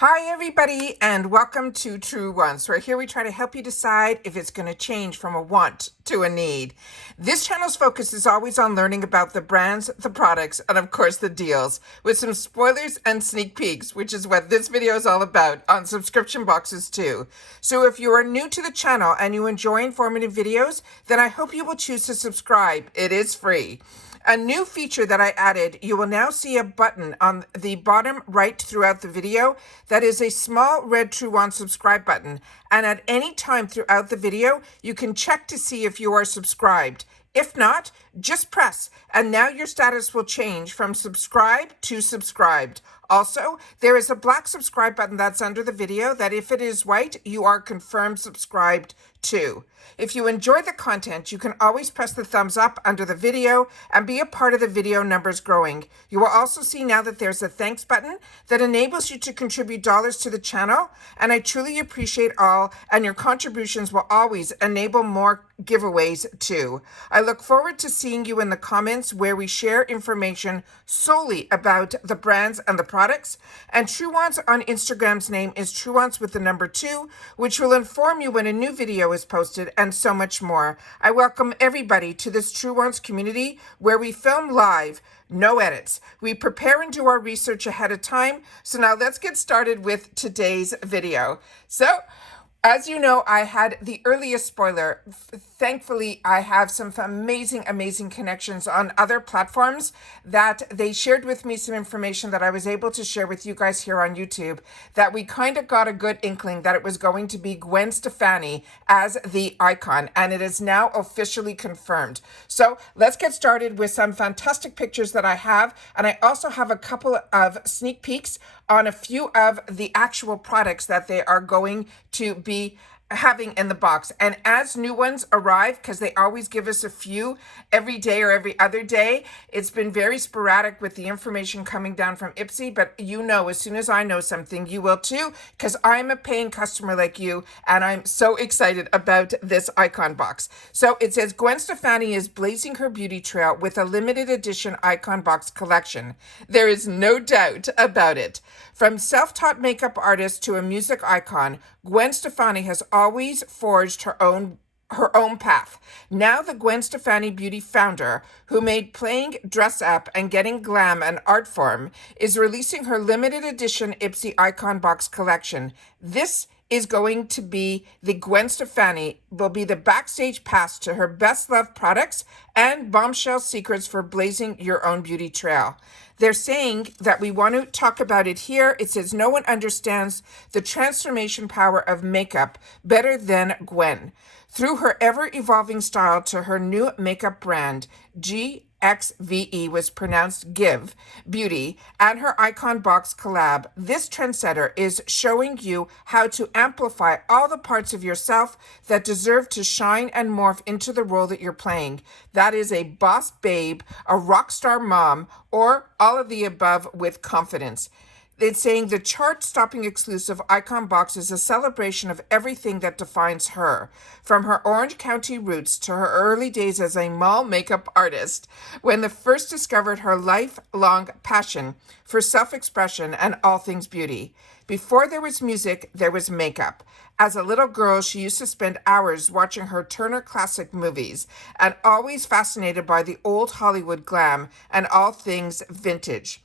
Hi, everybody, and welcome to Truewants, where here we try to help you decide if it's going to change from a want to a need. This channel's focus is always on learning about the brands, the products, and of course the deals, with some spoilers and sneak peeks, which is what this video is all about, on subscription boxes too. So if you are new to the channel and you enjoy informative videos, then I hope you will choose to subscribe. It is free. A new feature that I added, you will now see a button on the bottom right throughout the video that is a small red Truewants subscribe button. And at any time throughout the video, you can check to see if you are subscribed. If not, just press, and now your status will change from subscribe to subscribed. Also, there is a black subscribe button that's under the video that if it is white, you are confirmed subscribed to. If you enjoy the content, you can always press the thumbs up under the video and be a part of the video numbers growing. You will also see now that there's a thanks button that enables you to contribute dollars to the channel, and I truly appreciate all, and your contributions will always enable more giveaways too. I look forward to seeing you in the comments where we share information solely about the brands and the products. And Truewants on Instagram's name is Truewants with the number 2, which will inform you when a new video is posted, and so much more. I welcome everybody to this Truewants community where we film live, no edits. We prepare and do our research ahead of time. So now let's get started with today's video. So, as you know, I had the earliest spoiler. Thankfully, I have some amazing connections on other platforms that they shared with me some information that I was able to share with you guys here on YouTube, that we kind of got a good inkling that it was going to be Gwen Stefani as the icon, and it is now officially confirmed. So let's get started with some fantastic pictures that I have, and I also have a couple of sneak peeks on a few of the actual products that they are going to be having in the box. And as new ones arrive, because they always give us a few every day or every other day, it's been very sporadic with the information coming down from IPSY, but you know, as soon as I know something, you will too, because I'm a paying customer like you, and I'm so excited about this icon box. So it says Gwen Stefani is blazing her beauty trail with a limited edition icon box collection. There is no doubt about it. From self-taught makeup artist to a music icon, Gwen Stefani has always forged her own path. Now the Gwen Stefani Beauty founder, who made playing dress up and getting glam an art form, is releasing her limited edition IPSY Icon Box collection. This is going to be the Gwen Stefani, will be the backstage pass to her best loved products and bombshell secrets for blazing your own beauty trail. They're saying that we want to talk about it here. It says no one understands the transformation power of makeup better than Gwen. Through her ever-evolving style to her new makeup brand, GXVE was pronounced Give Beauty, and her Icon Box collab, this trendsetter is showing you how to amplify all the parts of yourself that deserve to shine and morph into the role that you're playing. That is a boss babe, a rock star mom, or all of the above with confidence. It's saying the chart-stopping exclusive Icon Box is a celebration of everything that defines her, from her Orange County roots to her early days as a mall makeup artist, when they first discovered her lifelong passion for self-expression and all things beauty. Before there was music, there was makeup. As a little girl, she used to spend hours watching her Turner Classic movies, and always fascinated by the old Hollywood glam and all things vintage.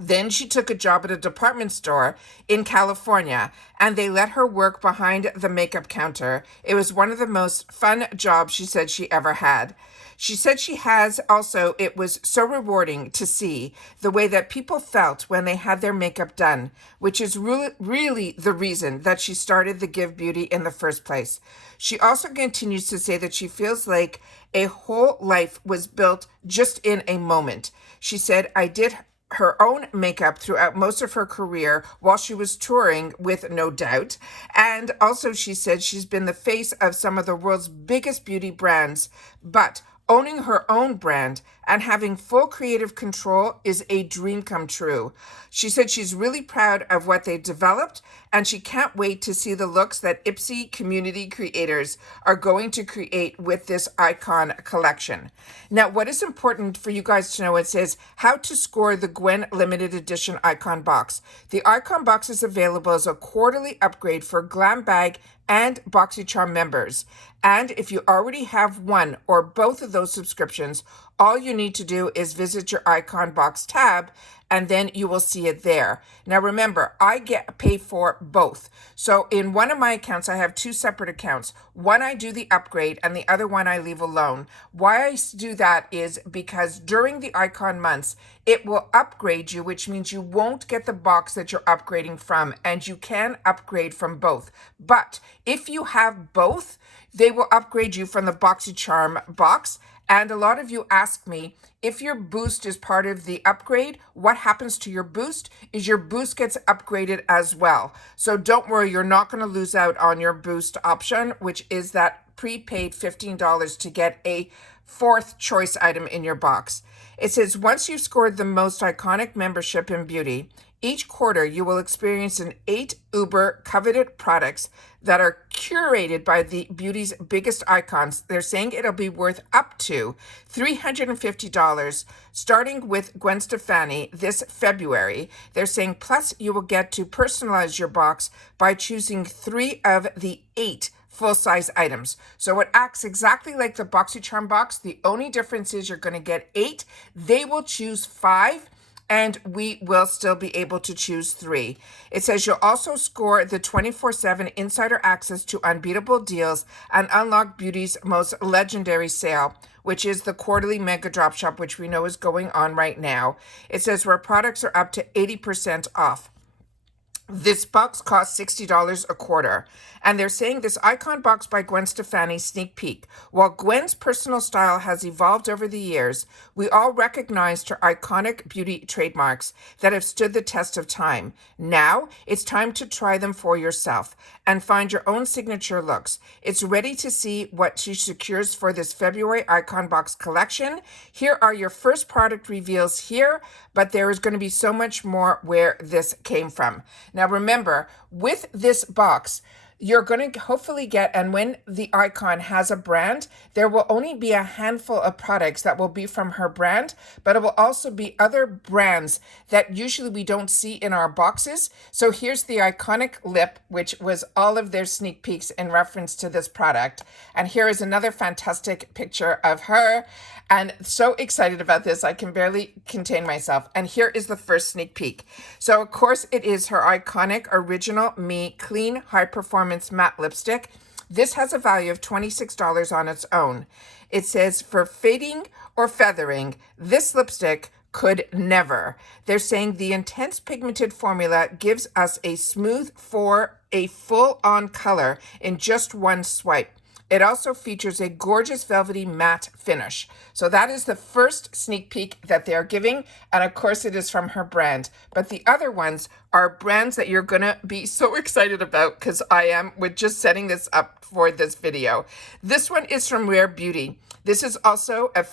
Then she took a job at a department store in California, and they let her work behind the makeup counter. It was one of the most fun jobs she said she ever had. She said she has also, it was so rewarding to see the way that people felt when they had their makeup done, which is really the reason that she started the Give Beauty in the first place. She also continues to say that she feels like a whole life was built just in a moment. She said, I did her own makeup throughout most of her career while she was touring with No Doubt. And also she said she's been the face of some of the world's biggest beauty brands, but owning her own brand and having full creative control is a dream come true. She said she's really proud of what they developed, and she can't wait to see the looks that IPSY community creators are going to create with this icon collection. Now, what is important for you guys to know, it says how to score the Gwen limited edition icon box. The icon box is available as a quarterly upgrade for Glam Bag and BoxyCharm members. And if you already have one or both of those subscriptions, all you need to do is visit your icon box tab, and then you will see it there. Now remember, I pay for both. So in one of my accounts, I have two separate accounts. One I do the upgrade and the other one I leave alone. Why I do that is because during the icon months, it will upgrade you, which means you won't get the box that you're upgrading from, and you can upgrade from both. But if you have both, they will upgrade you from the BoxyCharm box. And a lot of you ask me, if your boost is part of the upgrade, what happens to your boost is your boost gets upgraded as well. So don't worry, you're not going to lose out on your boost option, which is that prepaid $15 to get a fourth choice item in your box. It says, once you've scored the most iconic membership in beauty, each quarter you will experience 8 uber coveted products that are curated by the beauty's biggest icons. They're saying it'll be worth up to $350, starting with Gwen Stefani this February. They're saying plus you will get to personalize your box by choosing 3 of the 8 full-size items. So it acts exactly like the BoxyCharm box. The only difference is you're going to get 8. They will choose 5, and we will still be able to choose 3. It says you'll also score the 24/7 insider access to unbeatable deals and unlock beauty's most legendary sale, which is the quarterly mega drop shop, which we know is going on right now. It says where products are up to 80% off. This box costs $60 a quarter, and they're saying this icon box by Gwen Stefani sneak peek. While Gwen's personal style has evolved over the years, we all recognized her iconic beauty trademarks that have stood the test of time. Now, it's time to try them for yourself and find your own signature looks. It's ready to see what she secures for this February icon box collection. Here are your first product reveals here, but there is going to be so much more where this came from. Now remember, with this box, you're going to hopefully get, and when the icon has a brand, there will only be a handful of products that will be from her brand, but it will also be other brands that usually we don't see in our boxes. So here's the iconic lip, which was all of their sneak peeks in reference to this product. And here is another fantastic picture of her. And so excited about this, I can barely contain myself. And here is the first sneak peek. So of course it is her iconic Original Me Clean High Performance Matte Lipstick. This has a value of $26 on its own. It says for fading or feathering, this lipstick could never. They're saying the intense pigmented formula gives us a smooth for a full-on color in just one swipe. It also features a gorgeous velvety matte finish. So that is the first sneak peek that they're giving. And of course it is from her brand. But the other ones are brands that you're going to be so excited about, because I am, with just setting this up for this video. This one is from Rare Beauty. This is also an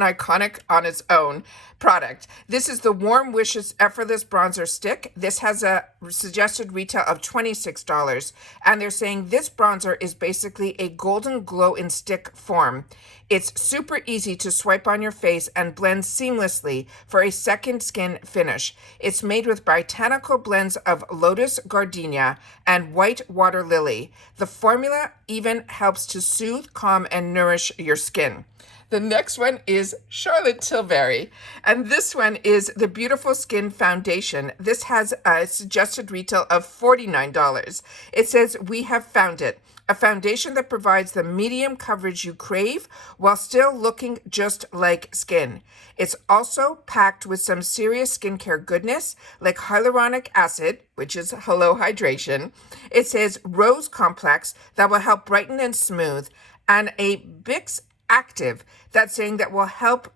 iconic on its own product. This is the Warm Wishes Effortless Bronzer Stick. This has a suggested retail of $26. And they're saying this bronzer is basically a golden glow in stick form. It's super easy to swipe on your face and blend seamlessly for a second skin finish. It's made with botanical blends of lotus gardenia and white water lily. The formula even helps to soothe, calm, and nourish your skin. The next one is Charlotte Tilbury, and this one is the Beautiful Skin Foundation. This has a suggested retail of $49. It says, we have found it. A foundation that provides the medium coverage you crave while still looking just like skin. It's also packed with some serious skincare goodness like hyaluronic acid, which is Hello Hydration. It says Rose Complex that will help brighten and smooth, and a Bix Active that's saying that will help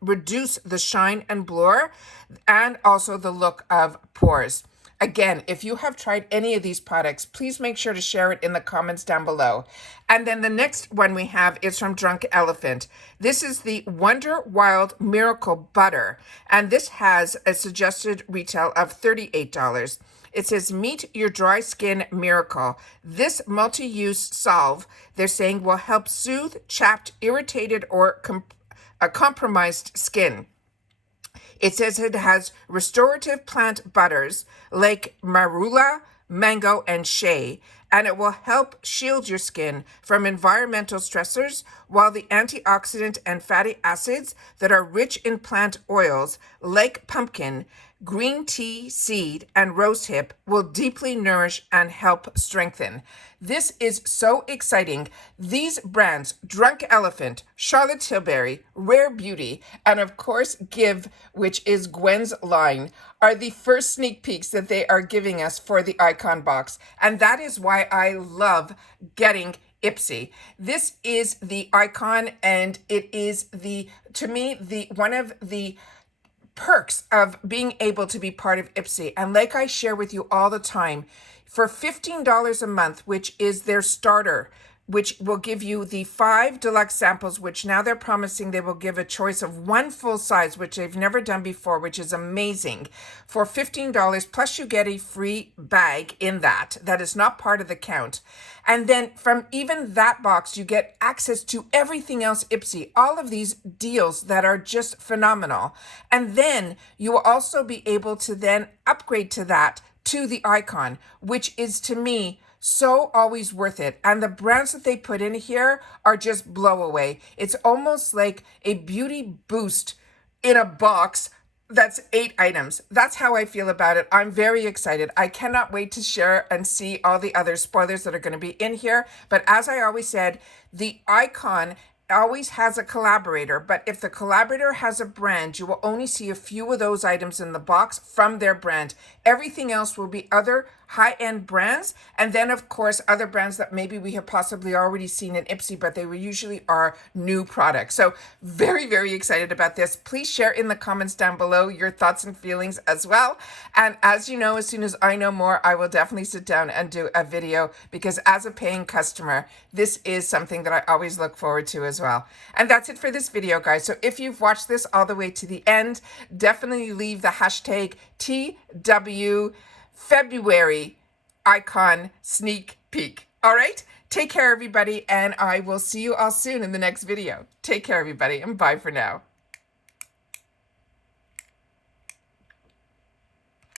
reduce the shine and blur and also the look of pores. Again, if you have tried any of these products, please make sure to share it in the comments down below. And then the next one we have is from Drunk Elephant. This is the Wonder Wild Miracle Butter, and this has a suggested retail of $38. It says, meet your dry skin miracle. This multi-use salve, they're saying, will help soothe chapped, irritated, or compromised skin. It says it has restorative plant butters like marula, mango, and shea, and it will help shield your skin from environmental stressors, while the antioxidant and fatty acids that are rich in plant oils like pumpkin, green tea seed, and rosehip will deeply nourish and help strengthen. This is so exciting. These brands, Drunk Elephant, Charlotte Tilbury, Rare Beauty, and of course Give, which is Gwen's line, are the first sneak peeks that they are giving us for the icon box. And that is why I love getting IPSY. This is the icon, and it is to me, one of the perks of being able to be part of IPSY. And like I share with you all the time, for $15 a month, which is their starter, which will give you the 5 deluxe samples, which now they're promising they will give a choice of 1 full size, which they've never done before, which is amazing. For $15, plus you get a free bag in that is not part of the count. And then from even that box, you get access to everything else IPSY, all of these deals that are just phenomenal. And then you will also be able to then upgrade to that, to the icon, which is to me so always worth it. And the brands that they put in here are just blow away. It's almost like a beauty boost in a box that's 8 items. That's how I feel about it. I'm very excited. I cannot wait to share and see all the other spoilers that are going to be in here. But as I always said, the icon always has a collaborator, but if the collaborator has a brand, you will only see a few of those items in the box from their brand. Everything else will be other high-end brands, and then of course other brands that maybe we have possibly already seen in IPSY, but they usually are new products. So very, very excited about this. Please share in the comments down below your thoughts and feelings as well. And as you know, as soon as I know more, I will definitely sit down and do a video, because as a paying customer, this is something that I always look forward to as well. And that's it for this video, guys. So if you've watched this all the way to the end, definitely leave the hashtag TW February icon sneak peek. All right, take care everybody, and I will see you all soon in the next video. Take care everybody, and bye for now.